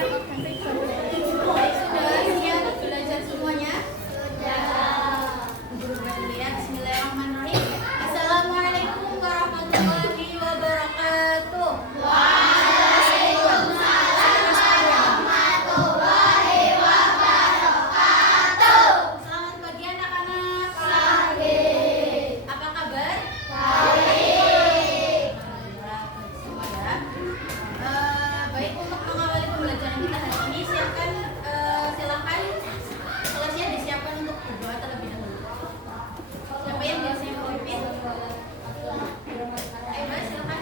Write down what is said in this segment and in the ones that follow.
Baik, sudah siap belajar semuanya? Lihat, bismillahirrahmanirrahim. Assalamualaikum warahmatullahi wabarakatuh. Selamat pagi anak-anak. Apa kabar? Semua ya. Baik, untuk mengawali pembelajaran kita hari ini, silakan kelasnya disiapkan untuk berdoa terlebih dahulu. Siapa yang biasanya memimpin? Ayo, Mbak, silakan.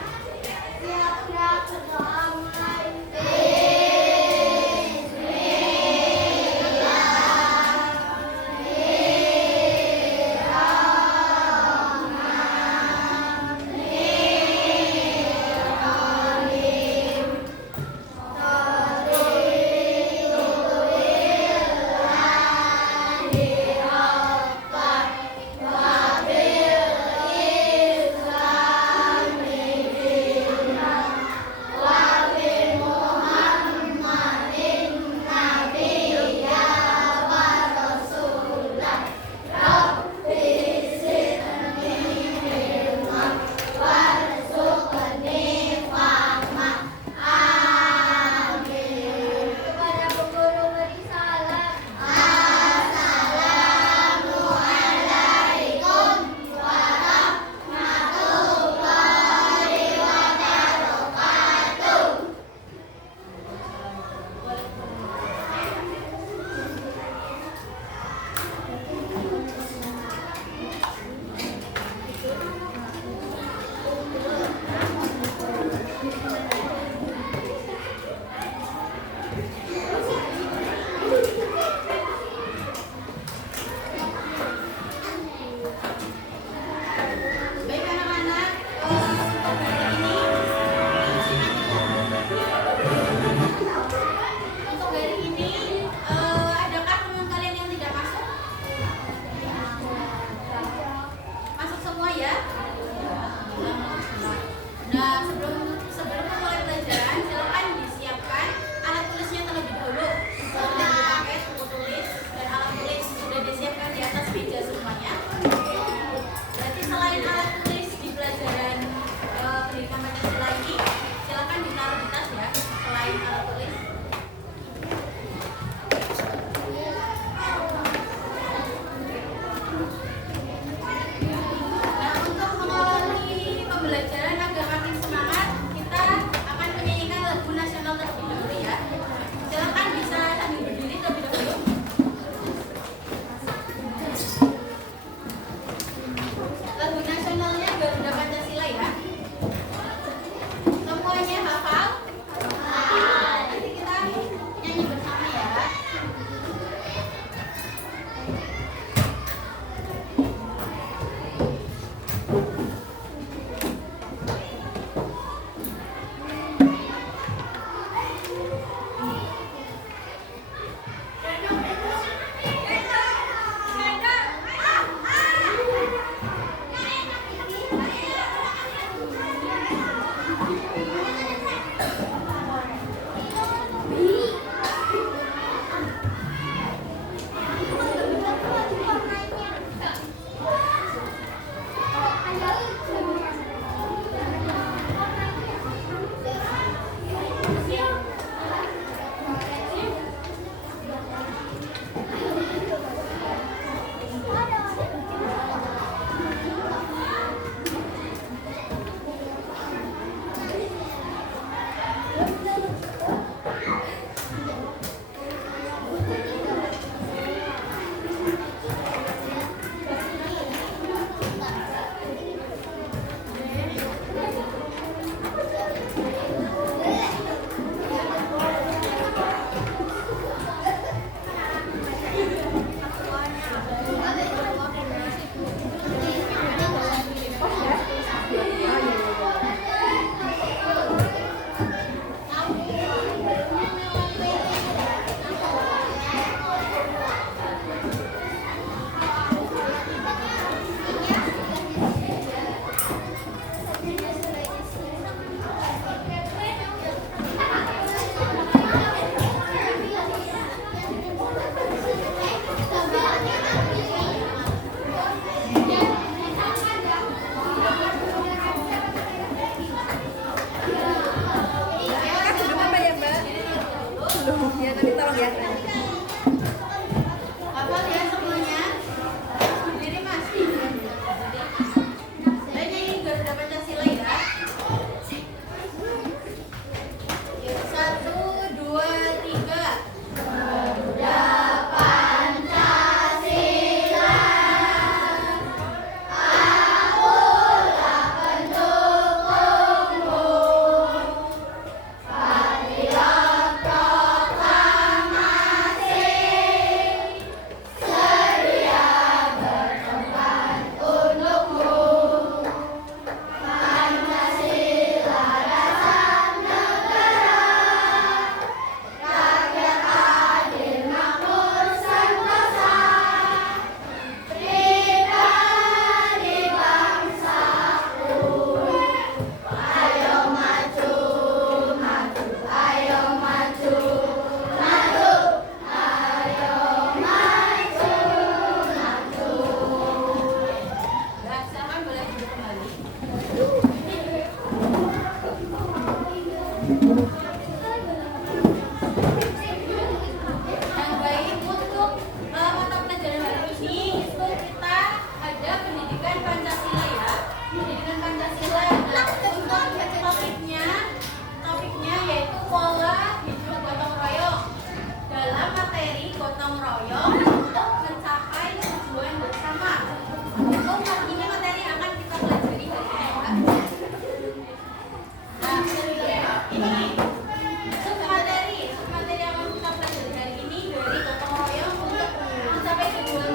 Baik anak-anak, untuk hari ini adakah teman kalian yang tidak masuk? Masuk semua ya? Nah, sebelum memulai pelajaran, silakan disiapkan alat tulisnya terlebih dahulu. Seperti paket, buku tulis, dan alat tulis sudah disiapkan di atas meja semuanya. Berarti selain alat tulis di pelajaran pendidikan Pancasila ini, silakan ditaruh di tas ya. Selain alat tulis. Nah, untuk mengawali pembelajaran agar makin semangat, kita akan menyanyikan lagu nasional terlebih dahulu ya. Silakan bisa sambil berdiri terlebih dahulu. Lagu nasionalnya Garuda Pancasila ya. Semuanya hafal? Hafal ya semuanya? Berdiri Mas. Saya nyanyi Garuda Pancasila ya. Yuk, 1, 2, 3. Garuda Pancasila, akulah pendukungmu. Patriot proklamasi, sedia berkorban untukmu. Pancasila dasar negara, rakyat adil makmur sentosa, pribadi bangsaku. Ayo maju, maju, ayo maju, maju, ayo maju, maju. Nah, silakan boleh duduk kembali. Yang baik untuk mata pelajaran hari ini itu kita ada pendidikan Pancasila ya. Pendidikan Pancasila. Nah, untuk topiknya yaitu pola hidup gotong royong dalam materi gotong royong untuk mencapai tujuan bersama. Untuk ini materi yang akan kita pelajari hari ini ya. Nah, ini submateri yang akan kita pelajari hari ini dari gotong royong untuk mencapai tujuan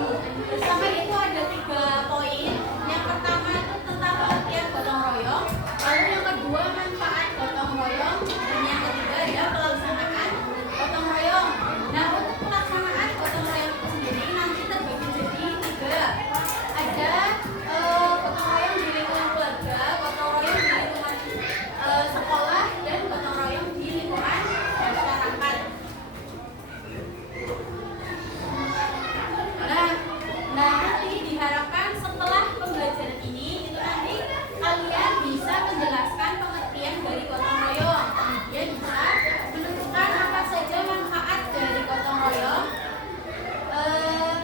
bersama. Itu ada 3 poin. Yang pertama itu tentang pengertian gotong royong, lalu yang kedua manfaat gotong royong, dan yang ketiga adalah pelaksanaan gotong royong. Nah, untuk pelaksanaan gotong royong itu sendiri nanti terbagi jadi 3. Ada gotong royong di lingkungan keluarga, gotong royong di lingkungan sekolah, dan gotong royong di lingkungan masyarakat. Nah, nanti diharapkan setelah pembelajaran ini itu nanti kalian bisa menjelaskan pengertian dari gotong royong, kemudian bisa menentukan apa saja manfaat dari gotong royong.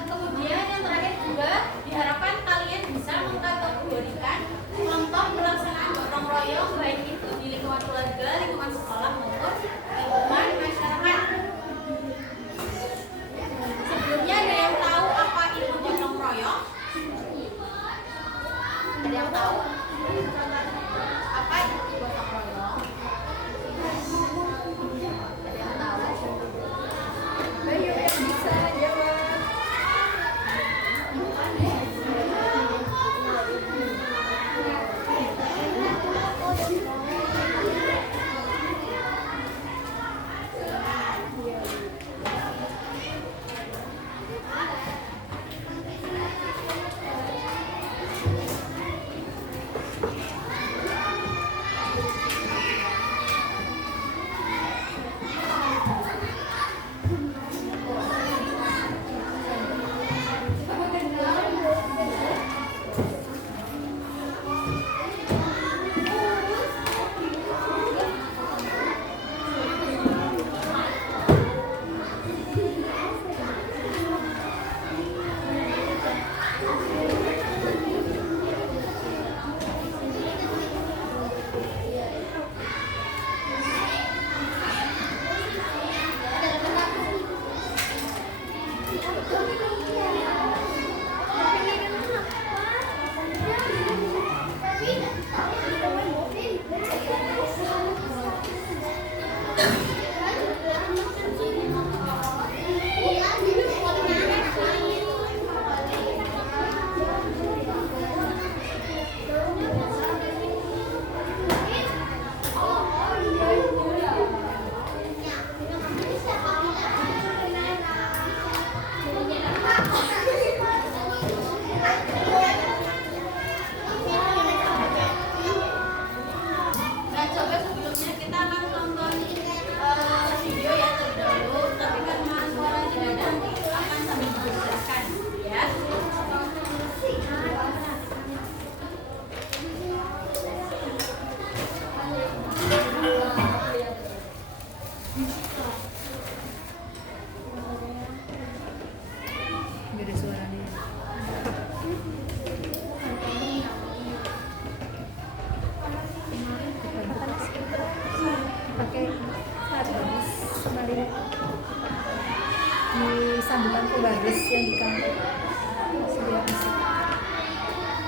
Kemudian yang terakhir juga diharapkan kalian bisa mengkategorikan kelompok pelaksanaan gotong royong baik itu di lingkungan keluarga, lingkungan sekolah maupun lingkungan masyarakat. Sebelumnya ada yang tahu apa itu gotong royong? Ada yang tahu apa itu gotong royong? Ada yang tahu? Ayo yang bisa jawab. sambutan pewaris yang di kantor. Sudah bisa.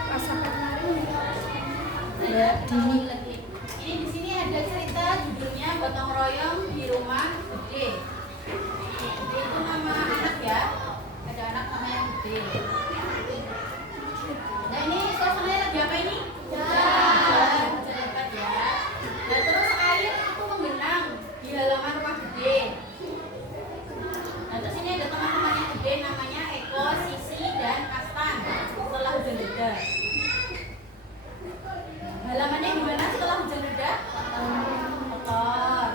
Pasangan Mbak Dini. Ini di sini ada cerita judulnya Gotong Royong di Rumah Gede. Gede itu nama anak ya. Ada anak namanya Gede. Nah ini suasananya lagi apa ini? Hujan lebat ya. Nah terus air itu menggenang di halaman rumah Gede. Nah terus ini ada teman-temannya Gede namanya Eko, Sisi, dan Kastan. Setelah hujan reda. Halamannya gimana setelah hujan reda? Kotor.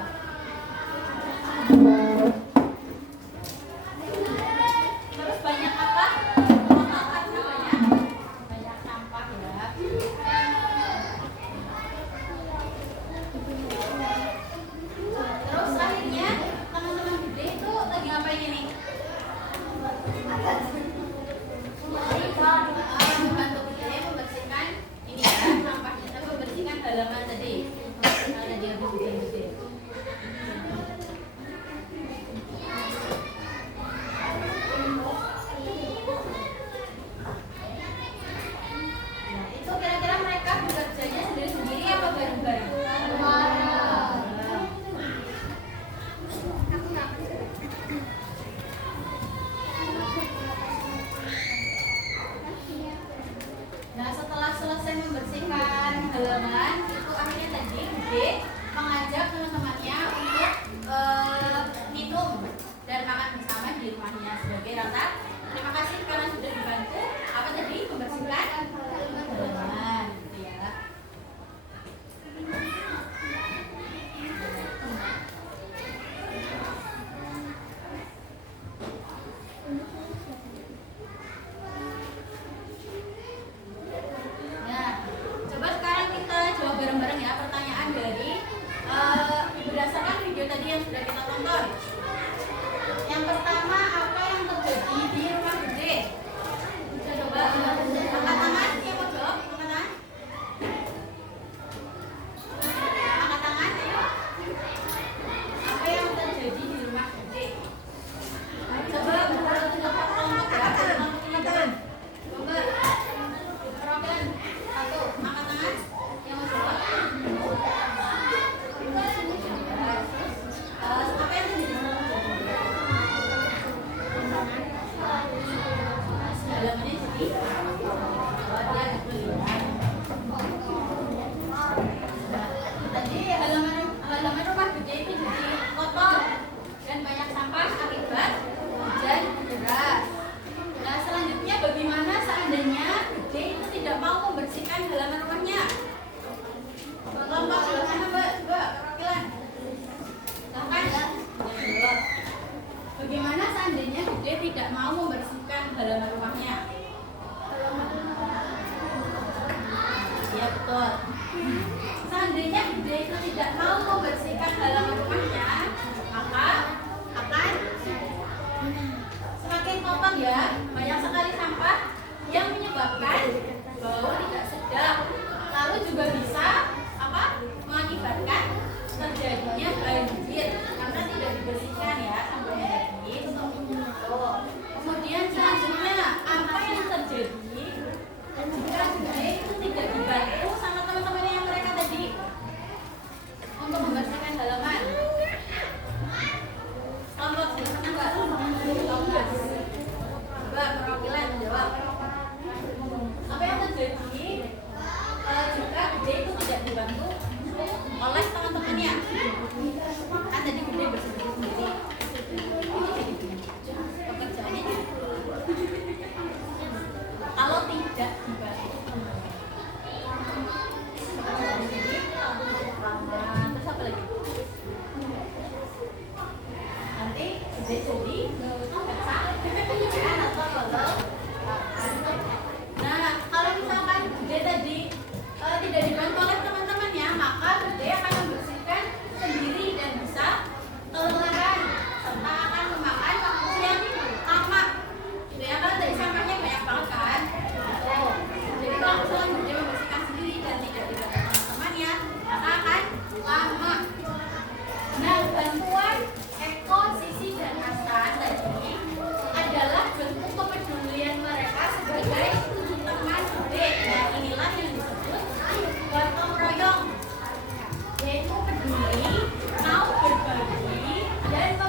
Terus banyak apa? Banyak sampah ya. Terus akhirnya teman-teman Gede itu lagi ngapain ini? Membantu Gede membersihkan ini ya, sampahnya, tapi membersihkan halaman tadi. Ada dia hujan Gede. Itu kira-kira mereka bekerjanya sendiri-sendiri apa bareng-bareng? Nah setelah selesai membersihkan halaman itu akhirnya tadi Gede mengajak teman-temannya untuk minum dan makan bersama di rumahnya sebagai rasa terima kasih karena sudah dibantu apa tadi membersihkan halaman gitu ya. Nah, coba sekarang kita jawab bareng-bareng ya pertanyaan dari berdasarkan video tadi yang sudah kita tonton. Yang pertama, apa yang terjadi di rumah Gede? Kita coba angkat tangan, siapa jawab? Angkat tangan. Angkat tangan, ayo. Apa yang terjadi di rumah Gede? Coba kelompok ya, kelompoknya tangan. Coba perwakilan satu, angkat tangan. Yang mau jawab? Apa yang terjadi?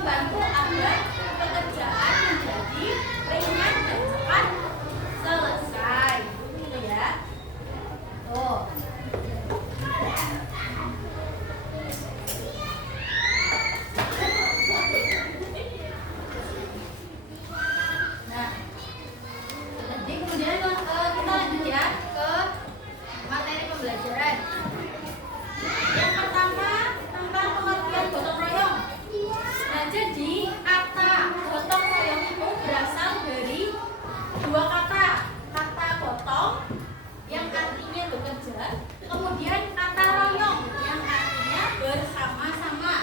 membantu agar pekerjaan menjadi ringan dan cepat selesai. Gitu ya. Tuh. Nah, jadi kemudian kita lanjut ya ke materi pembelajaran. Yang pertama tentang pengertian gotong royong. Nah, jadi kata gotong royong itu berasal dari dua kata. Kata gotong yang artinya bekerja, kemudian kata royong yang artinya bersama-sama.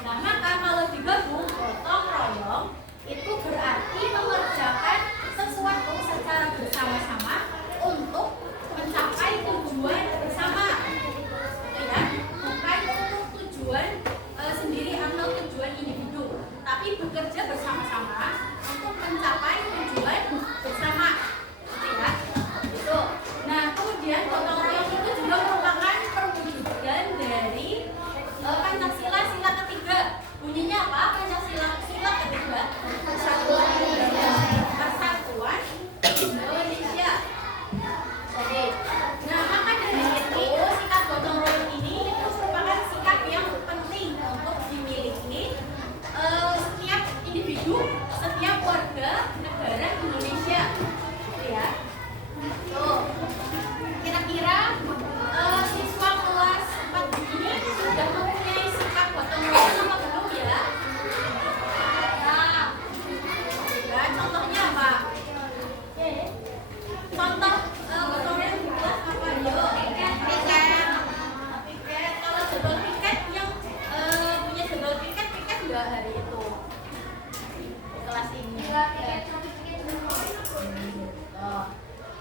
Nah, maka kalau digabung gotong royong itu berarti mengerjakan sesuatu secara bersama-sama untuk mencapai tujuan bersama. Gitu ya, bukan untuk tujuan sendiri atau tujuan individu, tapi bekerja bersama-sama untuk mencapai tujuan bersama. Gitu ya. Gitu. Nah, kemudian gotong royong itu juga merupakan perwujudan dari Pancasila sila ketiga. Bunyinya apa? Pancasila sila ketiga. Persatuan Indonesia. Oke. Nah, maka dari itu sikap gotong royong ini itu merupakan sikap yang penting untuk dimiliki setiap individu, setiap warga negara Indonesia. Gitu ya. Tuh. Kira-kira siswa kelas 4 ini sudah mempunyai sikap gotong royong apa belum ya? Nah, ya, contohnya apa? Contoh gotong royong di kelas apa? Yuk, piket. Kalau jadwal piket yang punya jadwal piket nggak hari itu? Di kelas ini. Oh.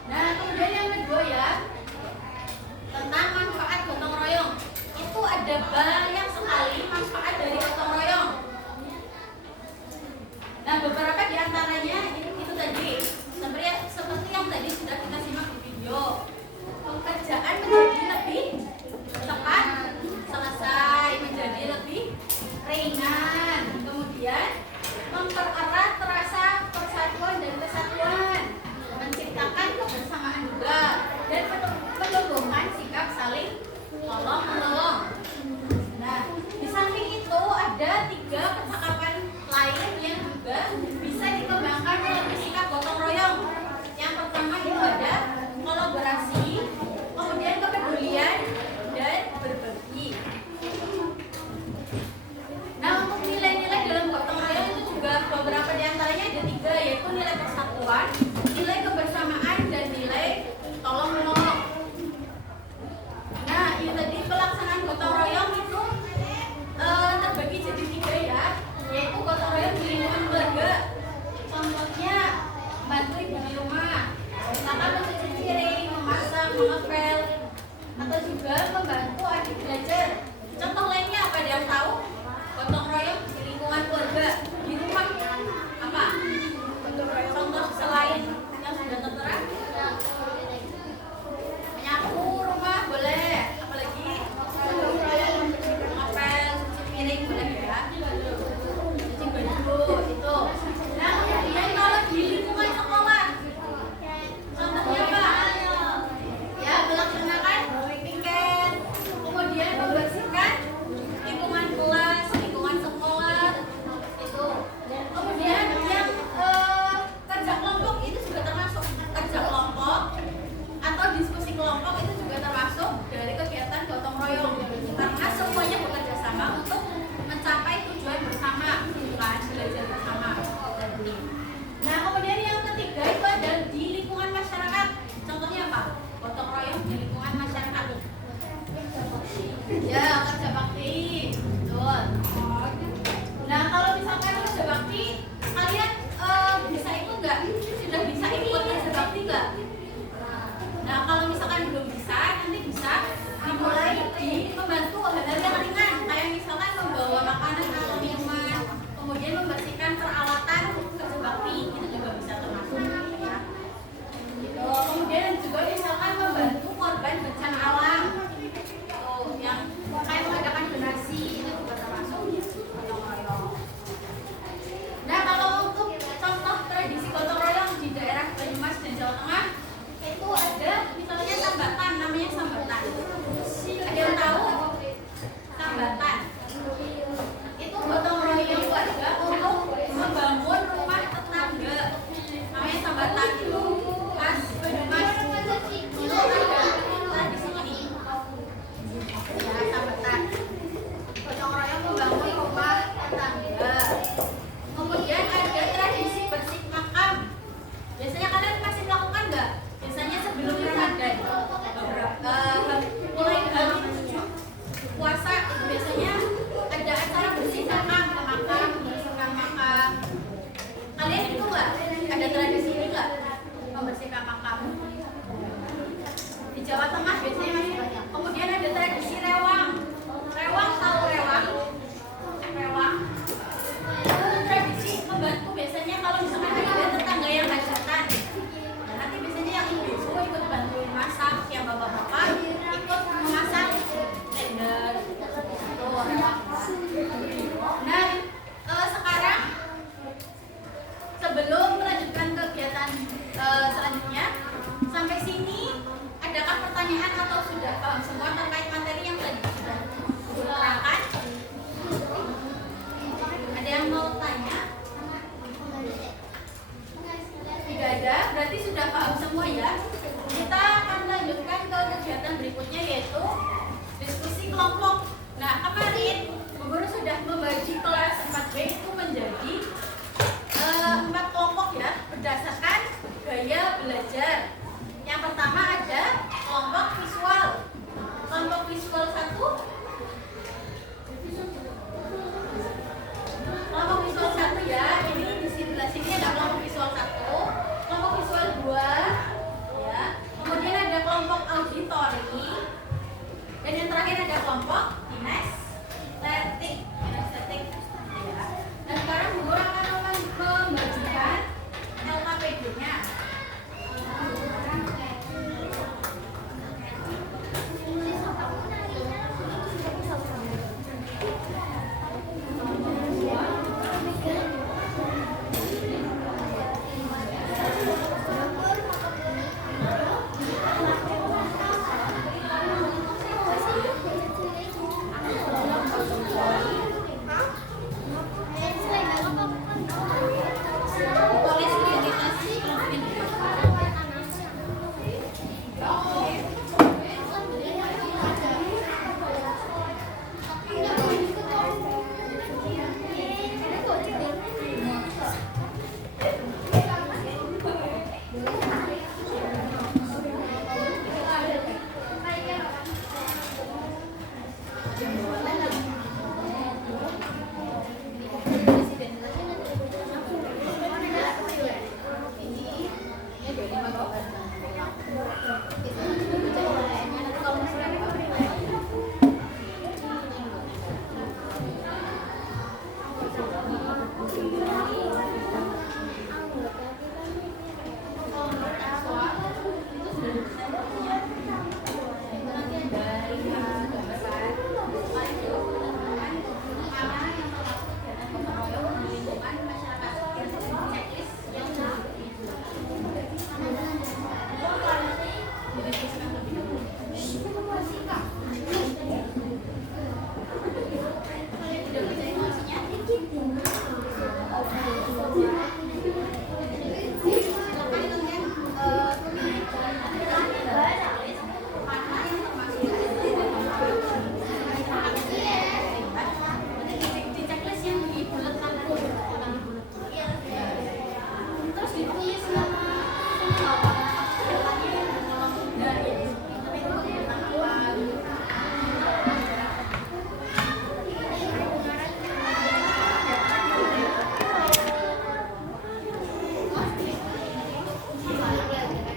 Nah, kemudian yang kedua ya, tentang manfaat gotong royong. Itu ada banyak sekali manfaat dari gotong royong. Nah, beberapa di antaranya itu tadi, seperti yang tadi sudah kita simak di video. Pekerjaan menjadi lebih cepat selesai, menjadi lebih ringan. Kemudian mempererat rasa persatuan dan kesatuan, menciptakan kebersamaan juga, dan menumbuhkan sikap saling tolong menolong. Nah, di samping itu ada 3 percakapan lain yang juga bisa dikembangkan melalui sikap gotong royong. Yang pertama itu ada kolaborasi, kemudian kepedulian, dan berbagi. Nah, untuk nilai-nilai dalam gotong royong itu juga beberapa di antaranya ada 3, yaitu nilai persatuan, nilai kebersamaan, dan nilai tolong menolong. Nah, ini tadi pelaksanaan gotong royong itu terbagi jadi 3 ya, yaitu gotong royong di lingkungan keluarga. Contohnya bantu ibu di rumah, misalkan mencuci piring, memasak, mengepel, atau juga membantu adik belajar. Contoh lainnya apa, ada yang tahu? Gotong royong di lingkungan keluarga di rumah apa? Contoh selain yang sudah tertera, menyapu rumah boleh, apalagi ngepel, cuci piring boleh ya, cuci baju itu. Nah, kemudian kalau di lingkungan sekolah, contohnya apa? Ya, melaksanakan piket, kemudian membersihkan lingkungan kelas, lingkungan sekolah itu. Kemudian yang kerja kelompok itu juga termasuk, kerja kelompok atau diskusi kelompok itu juga termasuk dari kegiatan gotong royong, karena semuanya bekerja sama untuk mencapai tujuan bersama, kan, belajar bersama. Nah, kemudian yang ketiga itu ada di lingkungan masyarakat. Contohnya apa? Gotong royong di lingkungan masyarakat. Ya, kerja bakti. Betul. Nah, kalau misalkan kerja bakti, kalian bisa ikut nggak? Sudah bisa ikut kerja bakti nggak? Nah, kalau misalkan belum bisa, nanti bisa dimulai di membantu hal-hal yang ringan, kayak misalkan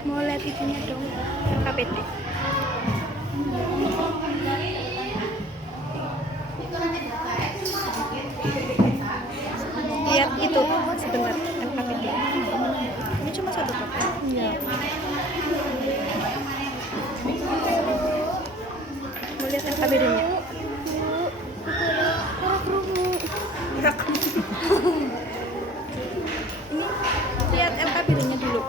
Mau lihat itunya dong, KPT. Lihat itu sebentar, KPT. Ini cuma satu kotak. Iya. Mau lihat KPT-nya. Ini lihat LKPD-nya dulu.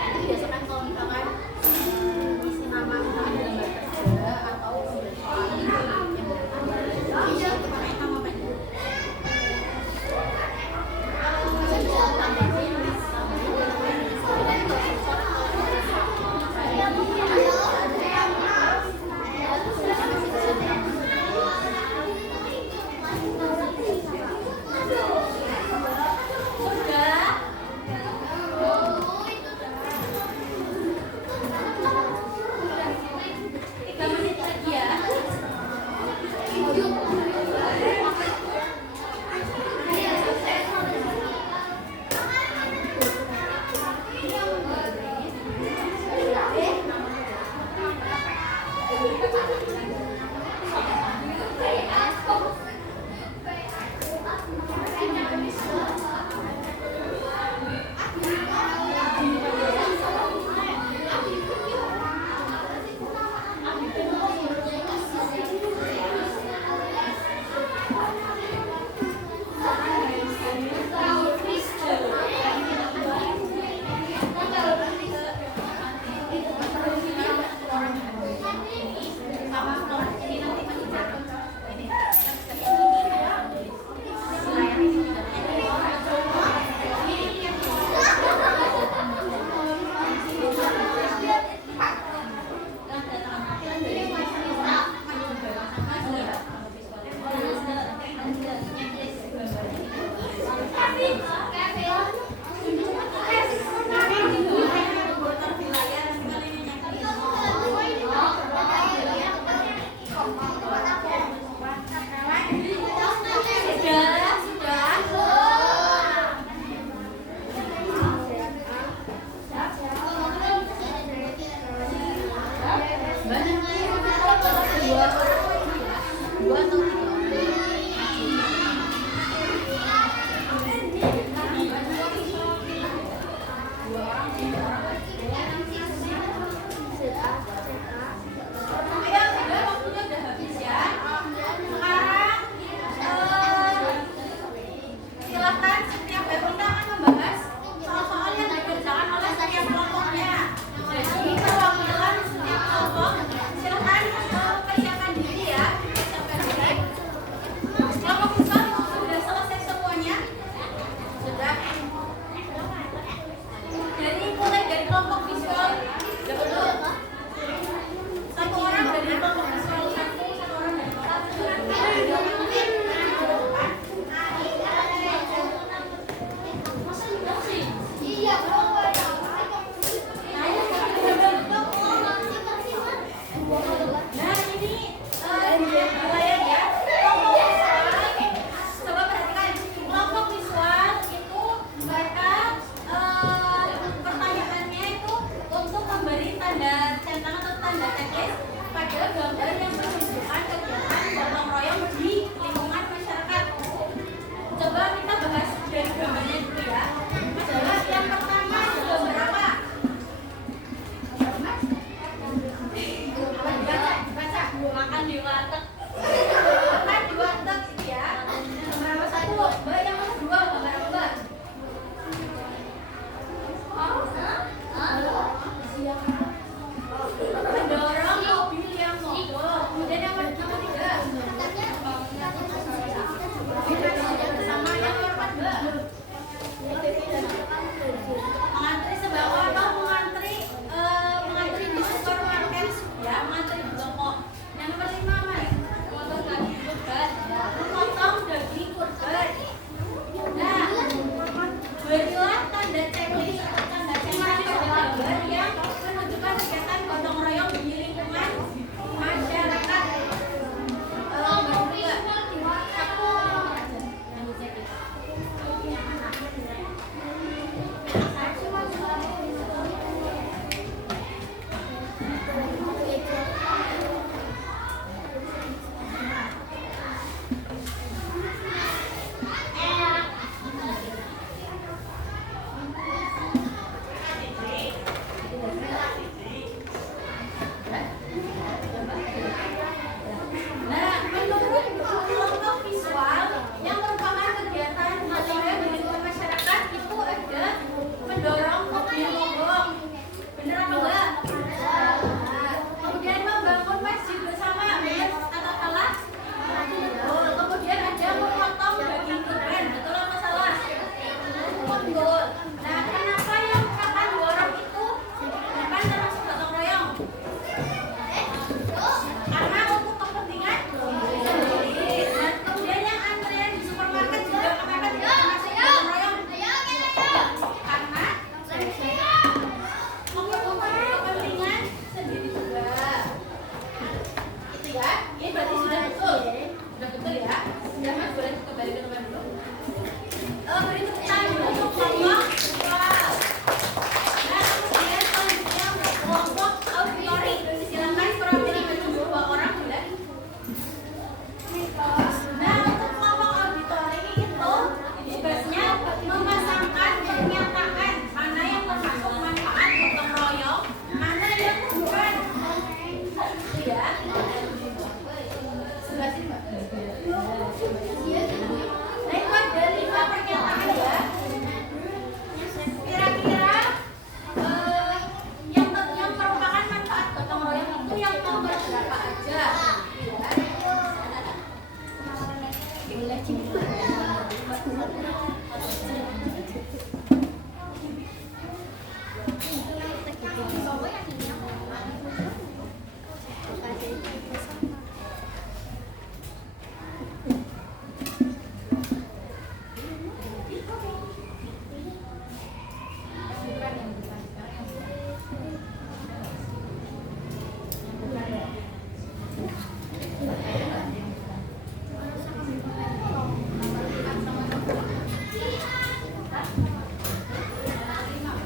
Itu biasakan kalau misalkan isi nama misalkan ada gambar kerja atau soal yang itu pakai nama pendek. Kalau misalnya bisa tambahin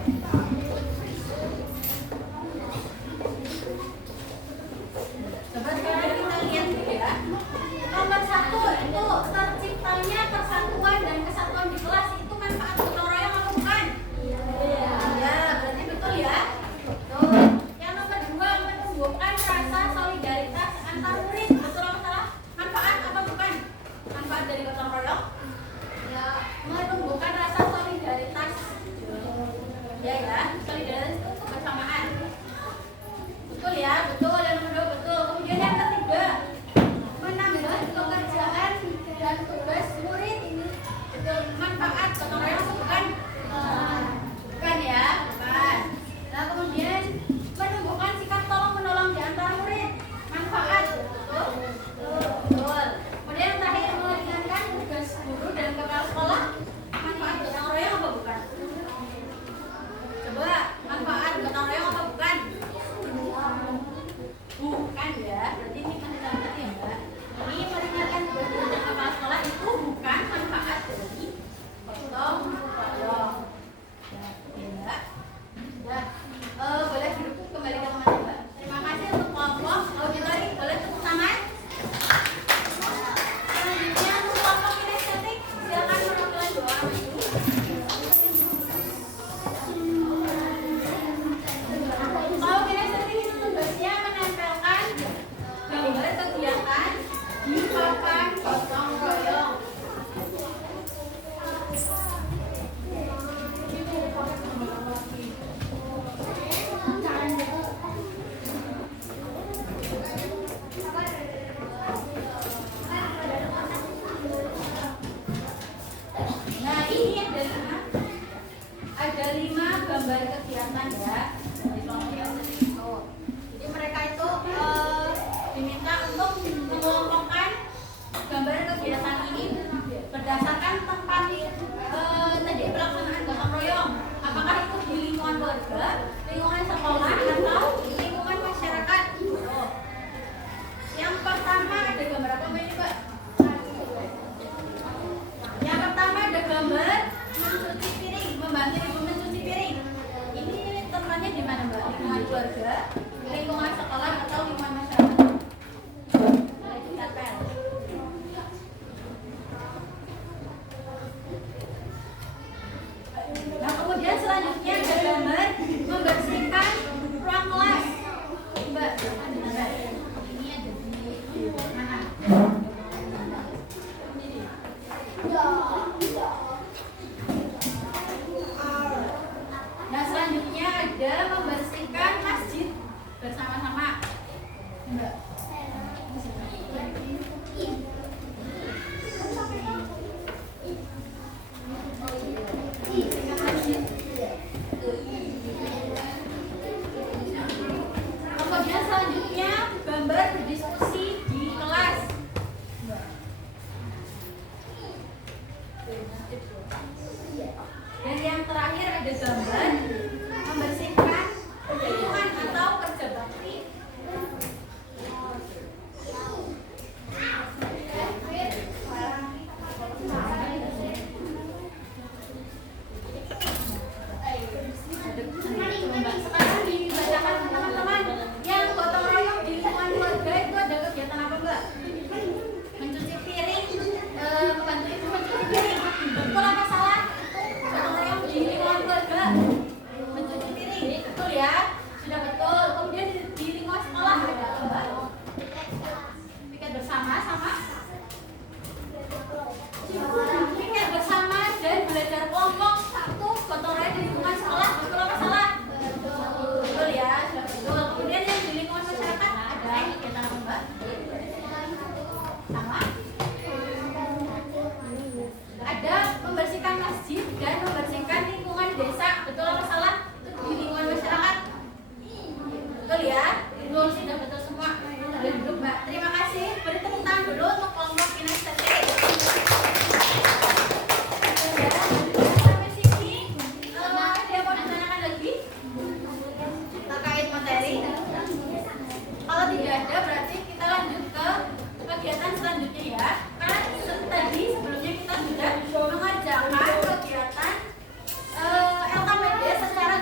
Coba sekarang kita lihat ya. Nomor 1 itu terciptanya persatuan dan kesatuan di kelas, itu manfaat gotong royong apa bukan? Iya. Ya, berarti betul ya. Betul. Yang nomor 2 menumbuhkan rasa solidaritas antar murid, betul apa salah? Manfaat apa bukan? Manfaat dari gotong royong? Ya, menumbuhkan rasa solidaritas. Ya ya, solidaritas itu kebersamaan. Betul ya, betul. Yang nomor 2 betul. Kemudian yang ketiga, menambah pekerjaan dan tugas murid. Betul. Manfaat gotong royong itu bukan? Bukan ya, bukan. Nah kemudian menumbuhkan sikap tolong menolong di antara murid. Manfaat, betul? Betul. Kemudian yang terakhir, meringankan tugas guru dan kepala sekolah. Manfaat gotong royong apa bukan? Coba, manfaat gotong royong apa bukan? Bukan ya, berarti ini masih sama tadi ya Mbak. Ini meringankan tugas guru dan kepala sekolah itu bukan manfaat dari gotong royong. Ya, Mbak. Ya, boleh duduk kembali ke teman Mbak. Terima kasih untuk kelompok auditori. Boleh tepuk tangan. Selanjutnya untuk kelompok kinestetik, silakan perwakilan 2 orang maju. Kalau kinestetik itu tugasnya menempelkan gambar kegiatan di papan gotong royong. Nah ini ada 5 gambar kegiatan ya dari kelompok yang itu. Jadi mereka itu diminta untuk mengelompokkan gambar kegiatan ini berdasarkan tempat tadi pelaksanaan gotong royong. Apakah itu di lingkungan keluarga, lingkungan sekolah, atau lingkungan masyarakat? Oh. Yang pertama ada gambar apa Mbak ini Mbak? Yang pertama ada gambar mencuci piring, membantu ibu mencuci piring. Ini tempatnya di mana Mbak? Lingkungan keluarga, lingkungan sekolah, atau lingkungan masyarakat? Kita pel. Nah kemudian selanjutnya ada gambar membersihkan ruang kelas. Mbak, ini ada di mana? Nah selanjutnya ada membersihkan masjid bersama-sama. Mbak. Kemudian selanjutnya gambar berdiskusi di kelas. Dan yang terakhir ada gambar membersihkan lingkungan atau kerja bakti. Sekarang dibacakan teman-teman, yang gotong royong di lingkungan keluarga itu ada kegiatan apa Mbak? Mencuci piring, membantu ibu mencuci piring. Betul apa salah? Gotong royong di lingkungan keluarga mencuci piring, betul ya? Sudah betul. Kemudian di lingkungan sekolah ada apa Mbak? Piket bersama sama piket bersama dan belajar kelompok. Satu gotong royong di lingkungan sekolah, betul apa salah? Betul ya, sudah betul. Kemudian yang di lingkungan masyarakat ada kegiatan apa Mbak? Sama? Ada membersihkan masjid dan membersihkan lingkungan desa, betul apa salah? Itu di lingkungan masyarakat. Betul ya? Betul, sudah betul semua. Boleh duduk Mbak. Terima kasih. Beri tepuk tangan dulu untuk kelompok kinestetik. Ya, sampai sini. Ada yang mau ditanyakan lagi terkait materi? Kalau tidak ada, berarti kita lanjut ke kegiatan selanjutnya ya. Karena tadi sebelumnya kita sudah mengerjakan kegiatan LKPD secara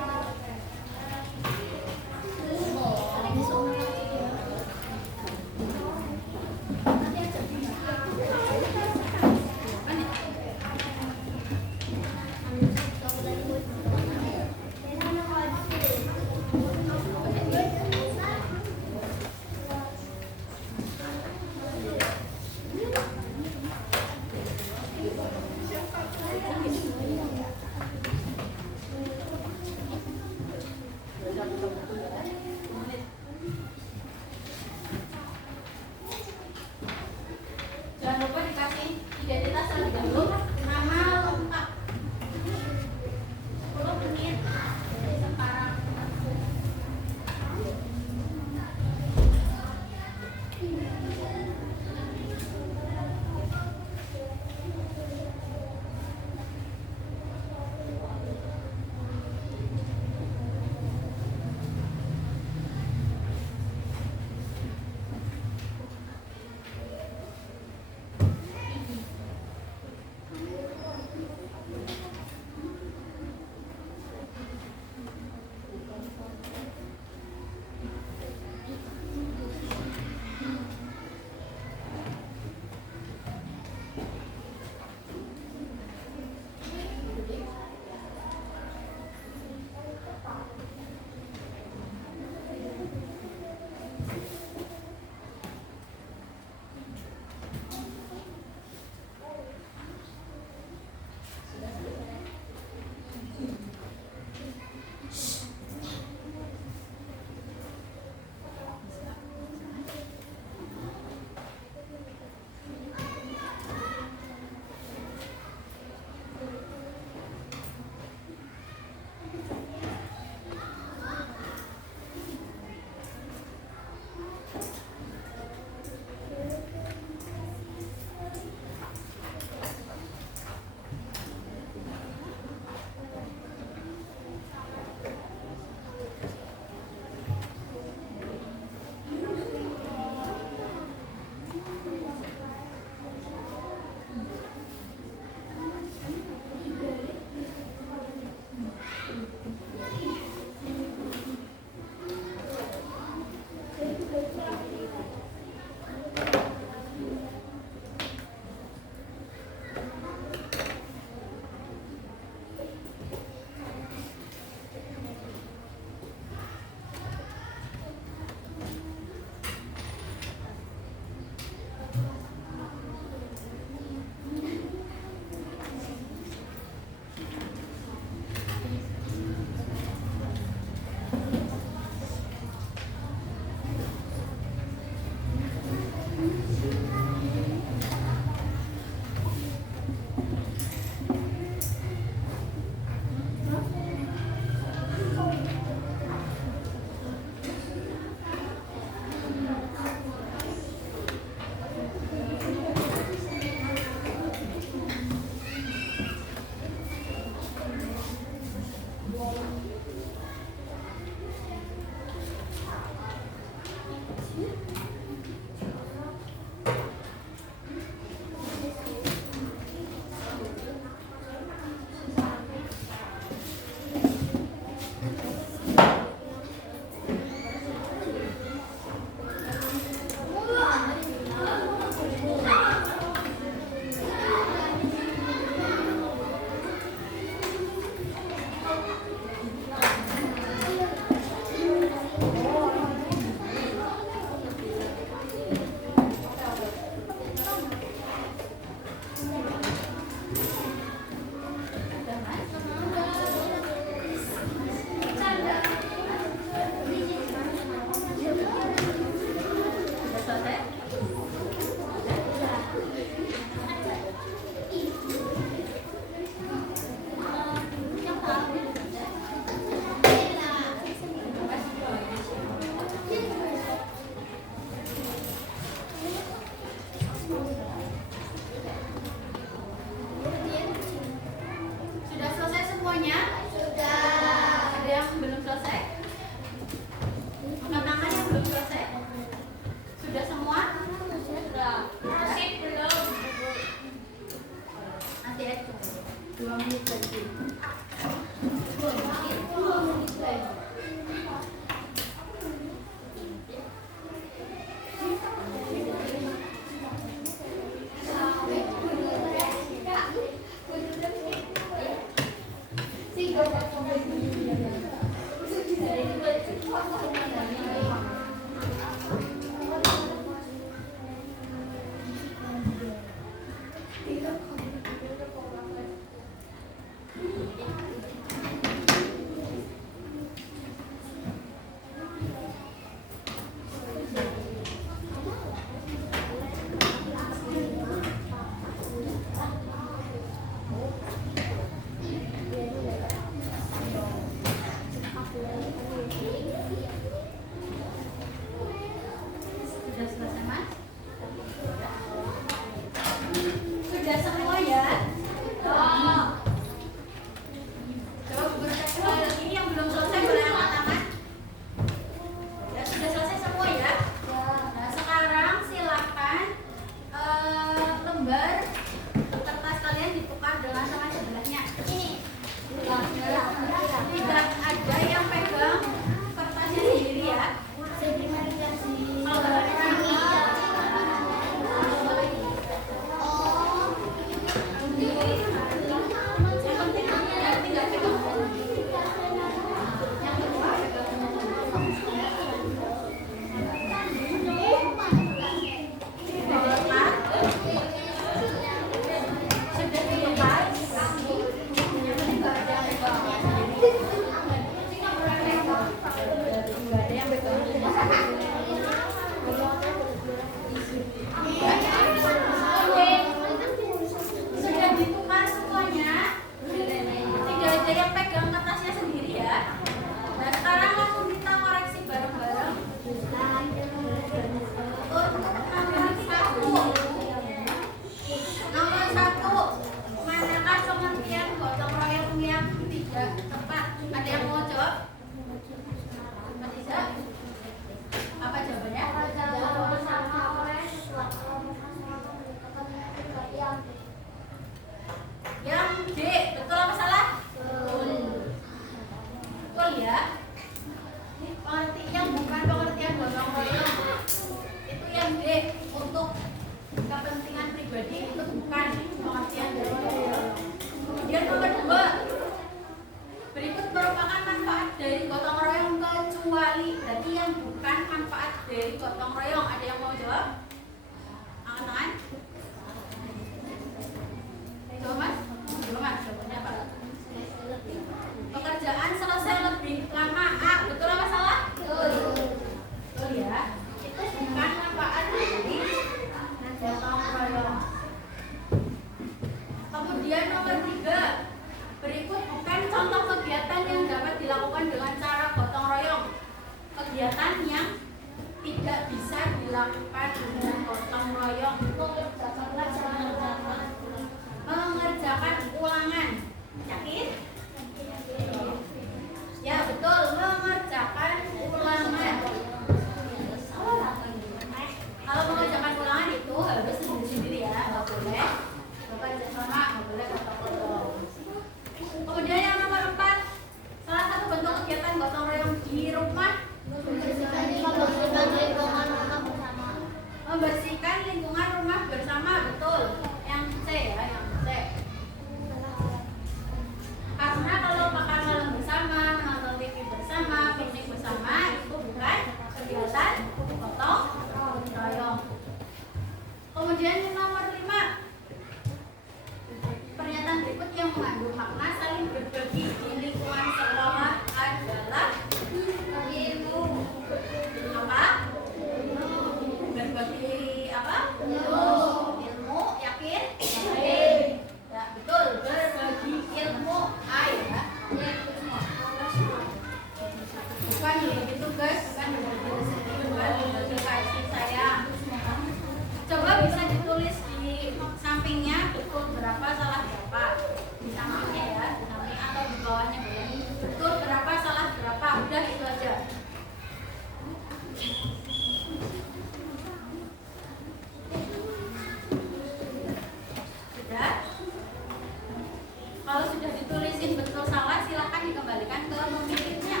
ke pemiliknya.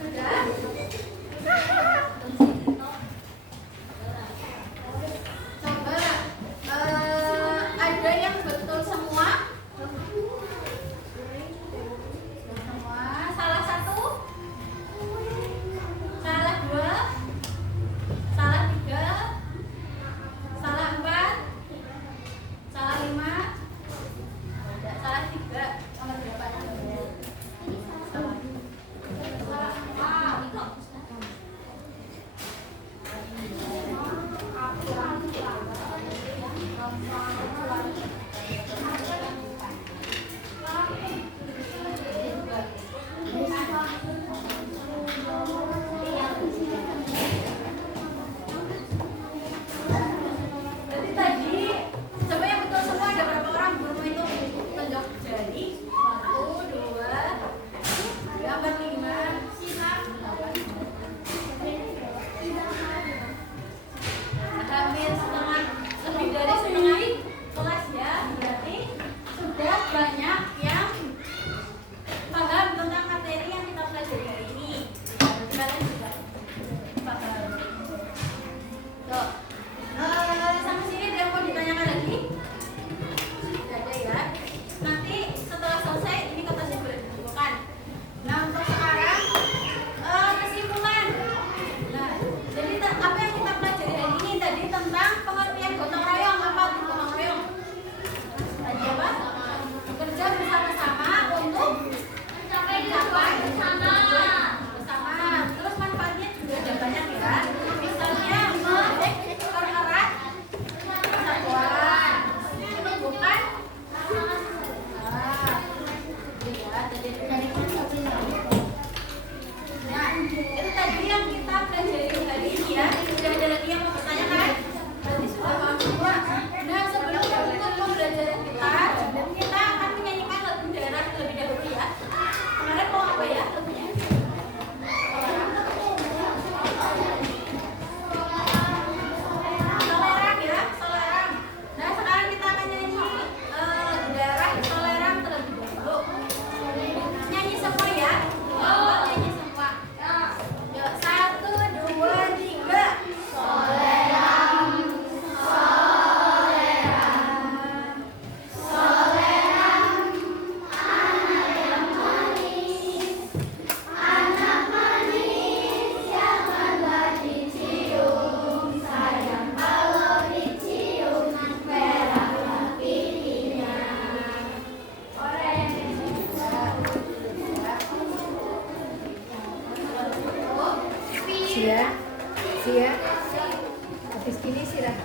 Sudah? Coba ada yang betul semua? Semua. Salah satu? Salah dua? Salah tiga? Salah empat? Salah lima? Tidak, salah tiga. Nomor berapa? Salah. Berarti tadi coba yang betul semua ada berapa orang? Baru itu tunjuk jari. 1, 2, 3, 4, 5, 6. Hampir setengah, lebih dari setengah kelas ya. Berarti sudah banyak yang paham tentang materi yang kita pelajari hari ini. Berarti kalian sudah paham. Tuh. Sampai sini ada yang mau ditanyakan lagi? Tidak ada ya. Nanti setelah selesai ini kertasnya boleh dikumpulkan. Nah untuk sekarang kesimpulan. Nah jadi apa yang kita pelajari hari ini tadi tentang pengertian gotong royong. Apa itu gotong royong? Tadi apa? Bekerja bersama-sama untuk mencapai bersama. Terus manfaatnya juga ada banyak ya. Misalnya mempererat persatuan, menumbuhkan nah, itu tadi yang kita pelajari hari ini ya. Sudah ada lagi yang mau bertanya kan? Berarti sudah paham semua. Nah, sebelum menutup pembelajaran kita akan menyanyikan lagu daerah terlebih dahulu ya. Kemarin mau apa ya lagunya? Solerang ya, solerang. Nah, sekarang kita akan nyanyi lagu daerah solerang terlebih dahulu. Nyanyi semua ya. Nyanyi semua. Yuk, 1, 2, 3. Solerang, solerang, solerang. Anak yang manis yang manis dicium. Sayang kalau dicium, merahlah pipinya. Orang yang Sia, Sia, habis gini sirah.